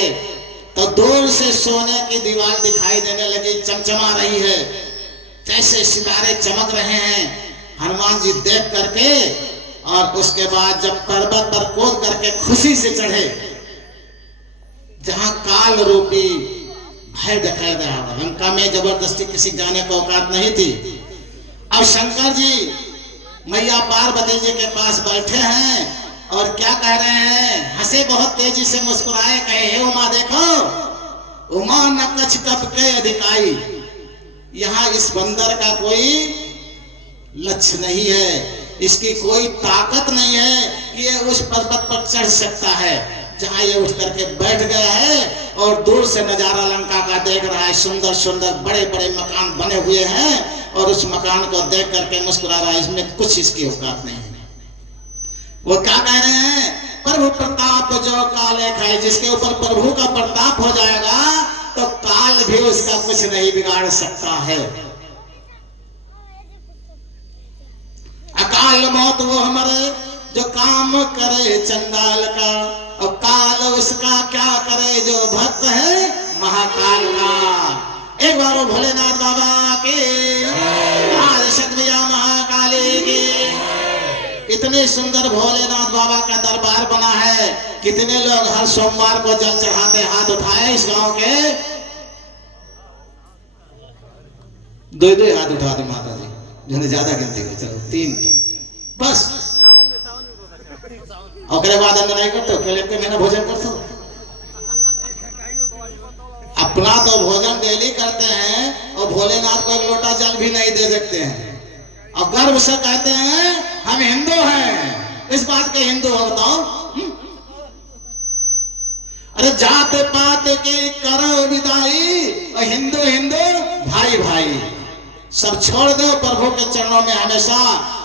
तो दूर से सोने की दीवार दिखाई देने लगी, चमचमा रही है, जैसे सितारे चमक रहे हैं। हनुमान जी देख करके और उसके बाद जब पर्वत पर कूद करके खुशी से चढ़े जहां काल रूपी भय दिखाई दे रहा था। लंका में जबरदस्ती किसी जाने को औकात नहीं थी। अब शंकर जी मैया पार्वती जी के पास बैठे हैं और क्या कह रहे हैं, हंसे बहुत तेजी से मुस्कुराए, कहे हे उमा देखो उमा न कछ कप के अधिकाई। यहाँ इस बंदर का कोई लक्ष्य नहीं है, इसकी कोई ताकत नहीं है कि ये उस पर्वत पर चढ़ सकता है। जहाँ ये उठ करके बैठ गया है और दूर से नजारा लंका का देख रहा है। सुंदर सुंदर बड़े बड़े मकान बने हुए हैं और उस मकान को देख करके मुस्कुरा रहा है। इसमें कुछ इसकी औकात नहीं है। वो क्या कह रहे हैं, प्रभु प्रताप जो काले खाए। जिसके ऊपर प्रभु का प्रताप हो जाएगा तो काल भी उसका कुछ नहीं बिगाड़ सकता है। अकाल मौत वो हमारे जो काम करे चंडाल का, और काल उसका क्या करे जो भक्त है महाकाल का। एक बार भोलेनाथ बाबा के भैया महाकाली की। इतने सुंदर भोलेनाथ बाबा का दरबार बना है। कितने लोग हर सोमवार को जल चढ़ाते, हाथ उठाए इस गांव के। दो हाथ उठा दे माता जी, जिन्हें ज्यादा गिनती है। चलो 3 बस। और बाद अंदर नहीं करते, केले के महीना भोजन करते हो। अपना तो भोजन डेली करते हैं और भोलेनाथ को एक लोटा जल भी नहीं दे सकते हैं और गर्व से कहते हैं हम हिंदू हैं। इस बात के हिंदू हो बताओ? अरे जात पात की करो विदाई और हिंदू हिंदू भाई भाई सब छोड़ दो। प्रभु के चरणों में हमेशा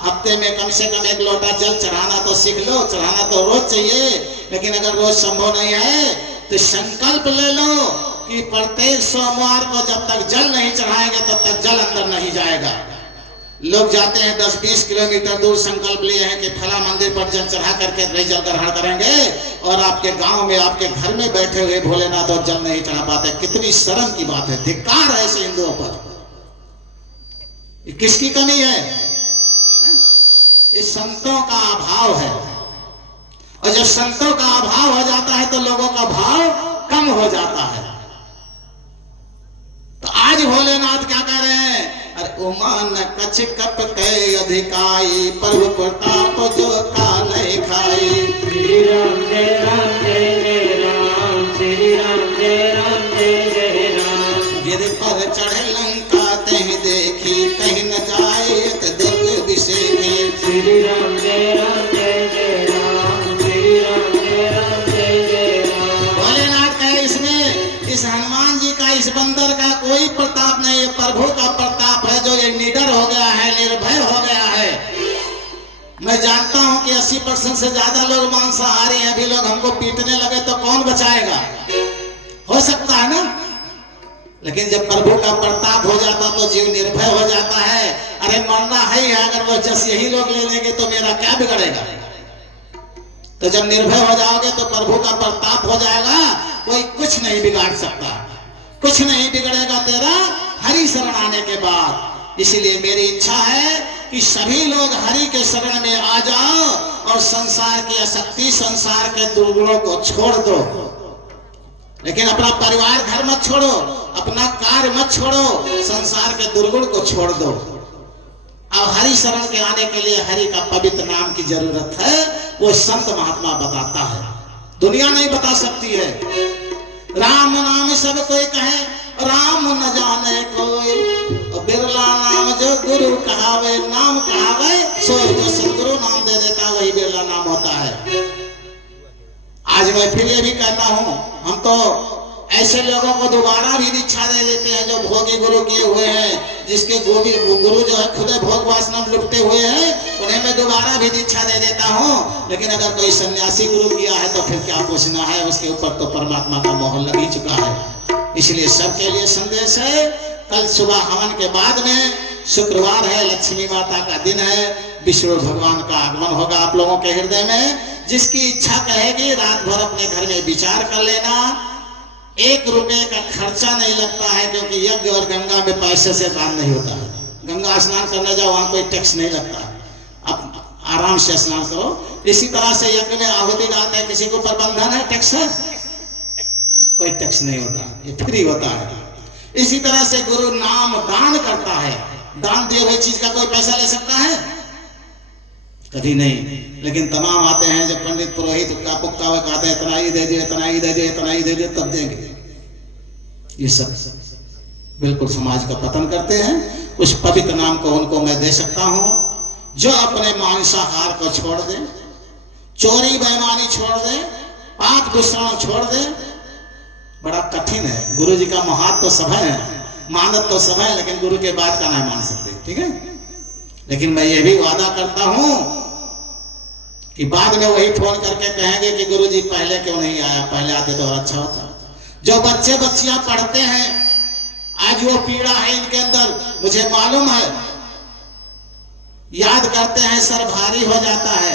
हफ्ते में कम से कम 1 लोटा जल चढ़ाना तो सीख लो। चढ़ाना तो रोज चाहिए, लेकिन अगर रोज संभव नहीं है तो संकल्प ले लो कि प्रत्येक सोमवार को जब तक जल नहीं चढ़ाएंगे तब तक जल अंदर नहीं जाएगा। लोग जाते हैं 10-20 किलोमीटर दूर, संकल्प लिए हैं कि फला मंदिर पर जल चढ़ा करके जल ग्रहण करेंगे, और आपके गांव में आपके घर में बैठे हुए भोलेनाथ और जल नहीं चढ़ा पाते। कितनी शर्म की बात है। धिक्कार है ऐसे हिंदुओं पर। किसकी कमी है? ये संतों का अभाव है। और जब संतों का अभाव हो जाता है तो लोगों का भाव कम हो जाता है। तो आज भोलेनाथ क्या कह रहे हैं, अरे उमान कछ कप के अधिकाई, प्रभु प्रताप जो काले खाई। श्री राम जय राम जय जय राम, श्री राम जय राम जय जय राम। गिर पर चढ़े लंका तह देखी, कहीं न जाए त दुर्ग विषेखी। श्री राम जय राम जय जय राम, श्री राम जय राम जय जय राम। भोलेनाथ कहे इसमें इस हनुमान जी का, इस बंदर का कोई प्रताप नहीं है, प्रभु का प्रताप है जो ये निडर हो गया है, निर्भय हो गया है। मैं जानता हूं कि 80% से ज्यादा लोग मांसाहारी हैं, अभी लोग हमको पीटने लगे तो कौन बचाएगा? हो सकता है ना, लेकिन जब प्रभु का प्रताप हो जाता तो जीव निर्भय हो जाता है। अरे मरना है ही है, अगर वो जस यही लोग ले लेंगे तो मेरा क्या बिगड़ेगा? तो जब निर्भय हो जाओगे तो प्रभु का प्रताप हो जाएगा, कोई कुछ नहीं बिगाड़ सकता, कुछ नहीं बिगड़ेगा तेरा हरि शरण आने के बाद। इसलिए मेरी इच्छा है कि सभी लोग हरि के शरण में आ जाओ और संसार की आसक्ति, संसार के दुर्गुणों को छोड़ दो। लेकिन अपना परिवार घर मत छोड़ो, अपना कार्य मत छोड़ो, संसार के दुर्गुण को छोड़ दो। अब हरि शरण के आने के लिए हरि का पवित्र नाम की जरूरत है, वो संत महात्मा बताता है, दुनिया नहीं बता सकती है। राम नाम सब कोई कहे, राम न जाने कोई, बिरला नाम जो गुरु कहावे, नाम कहावे सो जो सदगुरु नाम दे देता वही बिरला नाम होता है। आज मैं फिर ये भी कहता हूं, हम तो ऐसे लोगों को दोबारा भी दीक्षा दे देते हैं जो भोगी गुरु किए हुए हैं, जिसके गुरु जो है खुदे भोग वासना लुटते हुए हैं, उन्हें मैं दोबारा भी दीक्षा दे देता हूं। लेकिन अगर कोई सन्यासी गुरु किया है तो फिर क्या पूछना है, उसके ऊपर तो परमात्मा का मोहर लग ही चुका है। इसलिए सबके लिए संदेश है, कल सुबह हवन के बाद में, शुक्रवार है, लक्ष्मी माता का दिन है, विष्णु भगवान का आगमन होगा आप लोगों के हृदय में। जिसकी इच्छा कहेगी रात भर अपने घर में विचार कर लेना। 1 रुपए का खर्चा नहीं लगता है, क्योंकि यज्ञ और गंगा में पैसे से काम नहीं होता है। गंगा स्नान करने जाओ, वहां कोई टैक्स नहीं लगता, आप आराम से स्नान करो। इसी तरह से यज्ञ में आहुति डालते हैं, किसी को प्रबंधन है, टैक्स है? कोई टैक्स नहीं होता, ये फ्री होता है। इसी तरह से गुरु नाम दान करता है, दान दिए हुए चीज का कोई पैसा ले सकता है? कभी नहीं। लेकिन तमाम आते हैं जब पंडित पुरोहित का पुक्का हुए कहते हैं इतना ही दे दिए, इतना ही दे दिए, इतना ही दे दिए, तब देंगे। ये सब बिल्कुल समाज का पतन करते हैं। उस पवित्र नाम को उनको मैं दे सकता हूं जो अपने मांसाहार को छोड़ दे, चोरी बेईमानी छोड़ दे, पाप दुष्कर्म छोड़ दे। बड़ा कठिन है। गुरु जी का महत्व तो सब है, मानत तो सब है, लेकिन गुरु के बात का नहीं मान सकते, ठीक है। लेकिन मैं ये भी वादा करता हूं कि बाद में वही फोन करके कहेंगे कि गुरु जी पहले क्यों नहीं आया, पहले आते तो और अच्छा होता। जो बच्चे बच्चियां पढ़ते हैं, आज वो पीड़ा है इनके अंदर, मुझे मालूम है। याद करते हैं, सर भारी हो जाता है,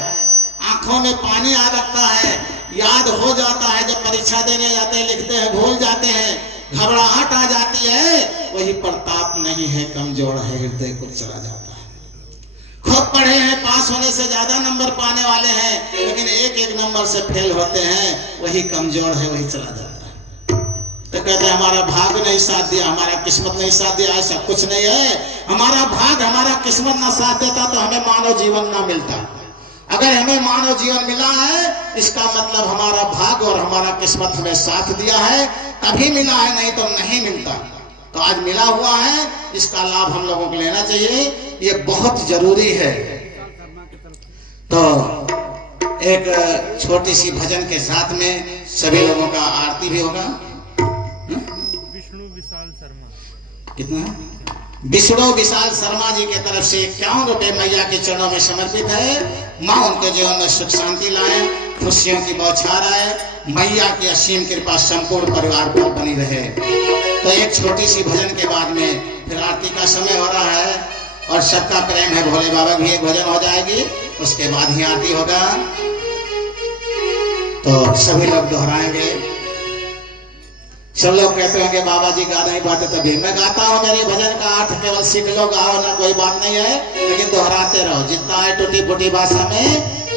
आंखों में पानी आ लगता है, याद हो जाता है, जब परीक्षा देने जाते हैं, लिखते हैं, भूल जाते हैं, घबराहट आ जाती है। वही प्रताप नहीं है, कमजोर है, हृदय को चला जाता है। खूब पढ़े हैं, पास होने से ज्यादा नंबर पाने वाले हैं, लेकिन एक एक नंबर से फेल होते हैं, वही कमजोर है, वही चला जाता है। तो कहते हैं हमारा भाग्य नहीं साथ दिया, हमारा किस्मत नहीं साथ दिया। ऐसा कुछ नहीं है। हमारा भाग्य, हमारा किस्मत ना साथ देता तो हमें मानव जीवन ना मिलता। अगर हमें मानव जीवन मिला है, इसका मतलब हमारा भाग्य और हमारा किस्मत हमें साथ दिया है, तभी मिला है, नहीं तो नहीं मिलता। तो आज मिला हुआ है, इसका लाभ हम लोगों को लेना चाहिए, ये बहुत जरूरी है। तो एक छोटी सी भजन के साथ में सभी लोगों का आरती भी होगा। विष्णु विशाल शर्मा, कितना? विष्णु विशाल शर्मा जी की तरफ से 51 रुपए मैया के चरणों में समर्पित है। माँ उनके जीवन में सुख शांति लाए, खुशियों की बौछार आए, मैया की असीम कृपा संपूर्ण परिवार पर बनी रहे। तो एक छोटी सी भजन के बाद में फिर आरती का समय हो रहा है, और सबका प्रेम है भोले बाबा की एक भजन हो जाएगी, उसके बाद ही आरती होगा। तो सभी लोग दोहराएंगे। सब लोग कहते होंगे बाबा जी गा नहीं पाते, तभी मैं गाता हूँ। मेरे भजन का अर्थ केवल सीख लो, गाओ ना, कोई बात नहीं है, लेकिन दोहराते रहो। जितना है टूटी फूटी भाषा में,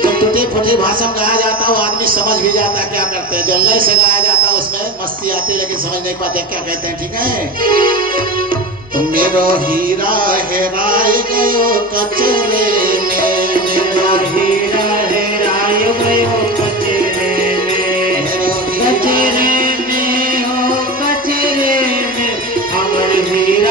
जो टूटी फूटी भाषा में गाया जाता है वो आदमी समझ भी जाता क्या करते हैं। जो लय से गाया जाता है उसमें मस्ती आती है, लेकिन समझ नहीं पाते क्या कहते हैं, ठीक है। तो मेरो हीरा हेराय गयो कचरे में, मेरो हीरा हेराय गयो कचरे में, कचरे में हो कचरे में, हमर हीरा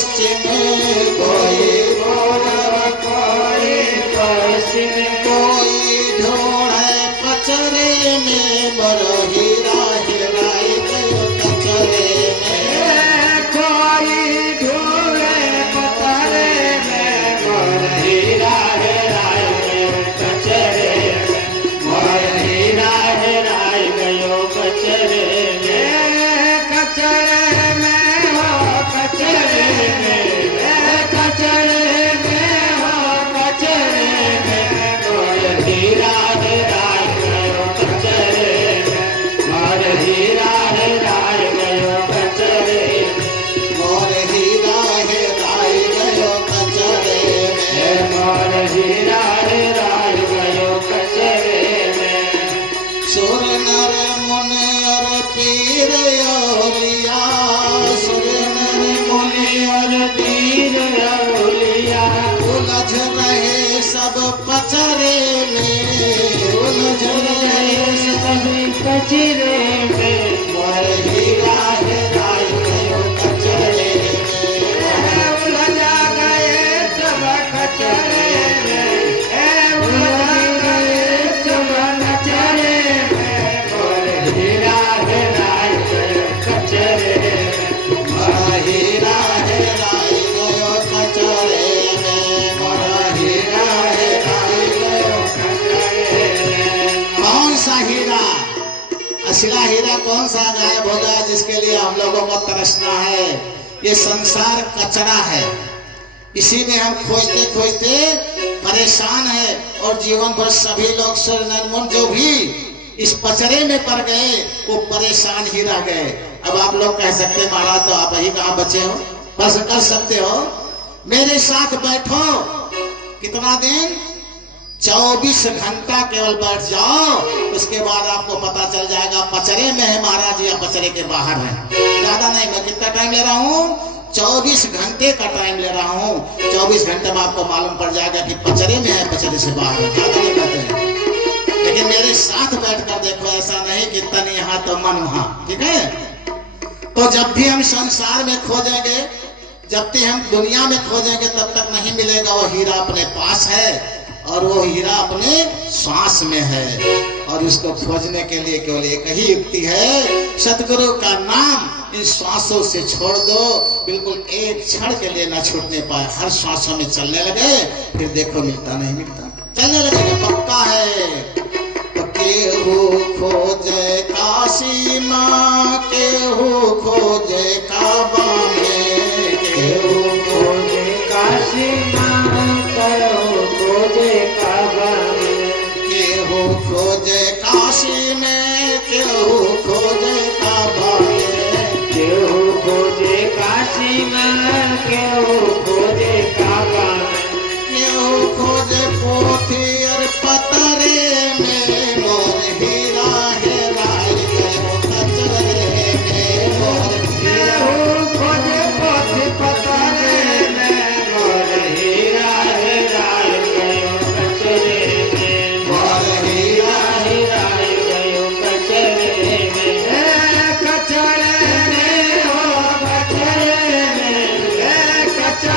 पश्चिम कोई पूर्व कोई पश्चिम कोई ढूंढे पचरे में मोर हीरा हेराई गयो कचरे में कोई ढूंढे पतरे में मोर हीरा हेराय गयो कचरे में मोर हीरा हेराय गयो कचरे में कचरे में हो कचरे में कचरे में हो कचरे में मोर हीरा हेराय गयो कचरे में मोर हीरा हेराय गयो कचरे में मोर हीरा हेराई गयो कचरे में मोर हीरा हेराय गयो कचरे में सुर नर मुनि और पीर योरिया सुर नर मुनि और पीर अउलिया उलझ रहे सब पचरे में उलझ रहे सब कचरे में मोर हीरा हेराई गयो कचरे में उलझा गए सब कचरे में उलझा गए सब कचरे में मोर हीरा हेराय गयो कचरे में मोर हीरा हेराई गयो कचरे में मोर हीरा हेराई गयो कचरे में कौन सा हीरा असला हीरा कौन सा गायब हो गया जिसके लिए हम लोगों को तरसना है? ये संसार कचरा है, इसी में हम खोजते खोजते परेशान है और जीवन भर सभी लोग सुर निर्मूल जो भी इस पचरे में पड़ गए वो परेशान ही रह गए। अब आप लोग कह सकते हैं महाराज तो आप ही कहाँ बचे हो, बस कर सकते हो मेरे साथ बैठो कितना दिन 24 घंटा केवल बैठ जाओ, उसके बाद आपको पता चल जाएगा पचरे में है महाराज या पचरे के बाहर है। ज्यादा नहीं, मैं कितना टाइम ले रहा हूँ 24 घंटे का टाइम ले रहा हूँ। 24 घंटे में आपको मालूम पड़ जाएगा कि पचरे में है पचरे से बाहर है। ज्यादा नहीं कहते हैं, लेकिन मेरे साथ बैठकर देखो, ऐसा नहीं कि तन यहाँ तो मन वहां, ठीक है। तो जब भी हम संसार में खोजेंगे, जब तक हम दुनिया में खोजेंगे तब तक नहीं मिलेगा। वो हीरा अपने पास है और वो हीरा अपने श्वास में है और उसको खोजने के लिए केवल एक ही युक्ति है, सतगुरु का नाम इन श्वासों से छोड़ दो, बिल्कुल एक क्षण के लिए ना छूटने पाए। हर श्वासों में चलने लगे, फिर देखो मिलता नहीं मिलता, चलने लगेगा, पक्का है। तो केहू खोजे काशी माँ, केहू खोजे काबा में, केहू खोजे काशी माँ, केहू खोजे काबा में, केहू खोजे काशी में, केहू खोजे काबा में, केहू खोजे काशी में, केहू खोजे काबा में, केहू खोजे पोथी और पतरे में, मोर हीरा हेराई गयो कचरे में, मोर केहू खोजे पोथी पतरे में, मोर हीरा हेराय गयो कचरे में, मोर हीरा हेराय गयो कचरे में, कचरे में हो कचरे में, कचरे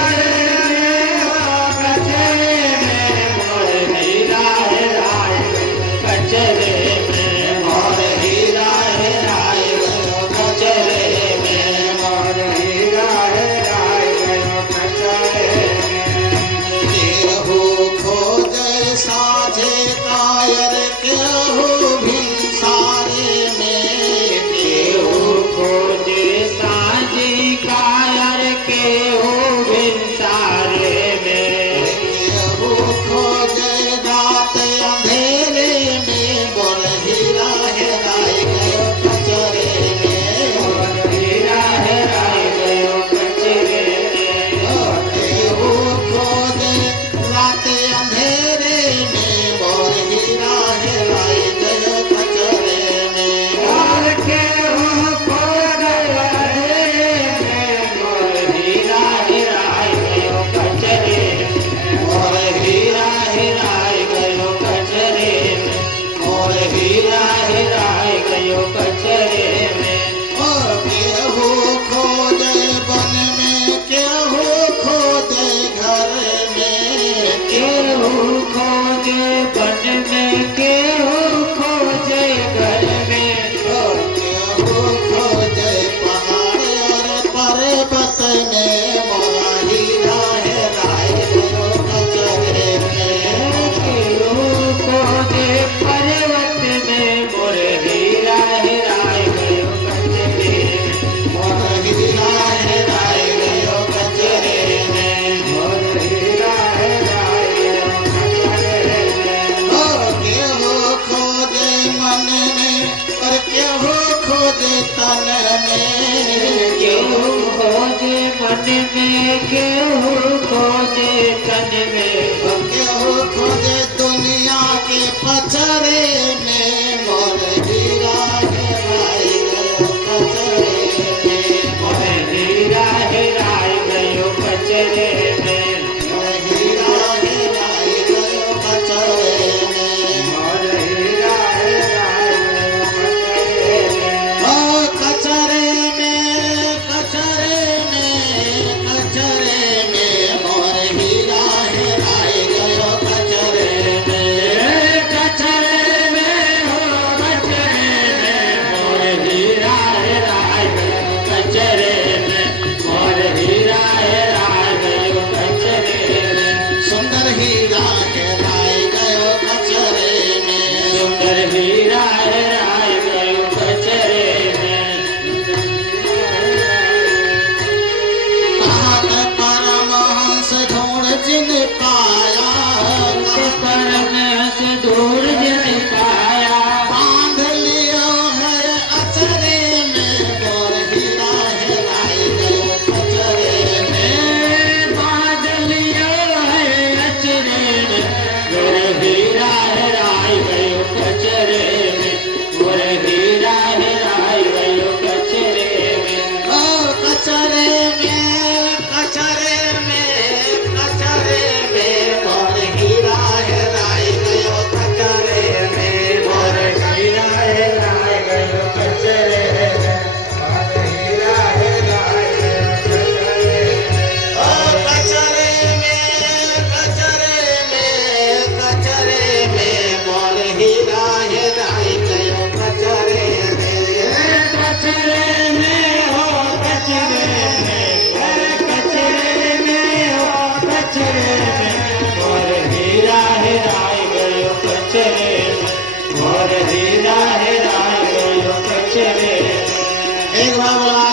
खोजे तन में केहू खोजे मन में केहू खोजे तन में केहू खोजे दुनिया के पचरे में मोर हीरा हेराई गयो कचरे में मोर हीरा हेराई गयो कचरे में मोर हीरा हेराई गयो कचरे में मोर हीरा हेराई गयो कचरे में ओ कचरे में कचरे में कचरे में मोर हीरा हेराई गयो कचरे में कचरे में हो कचरे में मोर हीरा हेराई गयो कचरे में मोर हीरा हेराई गयो कचरे में सुंदर हीरा हेराई गयो कचरे में सुंदर हीरा हेराई गयो कचरे में कहत परमहंस ढूंढ जिन पाया परमहंस ढूंढ जिन पाया बांध लियो है अचरे में मोर हीरा हेराई गयो कचरे में बांध लियो है अचरे में मोर हीरा हेराई गयो कचरे में मोर हीरा हेराई गयो कचरे में ओ कचरे में कचरे में कचरे में मोर हीरा हेराई गयो कचरे में मोर हीरा हेराई गयो कचरे में मोर हीरा हेराई गयो कचरे में ओ कचरे में कचरे में कचरे में मोर हीरा हेराई गयो कचरे में कचरे में हो कचरे में कचरे में हो कचरे में मोर हीरा हेराई गयो कचरे में मोर हीरा हेराई गयो कचरे में एक बार बोला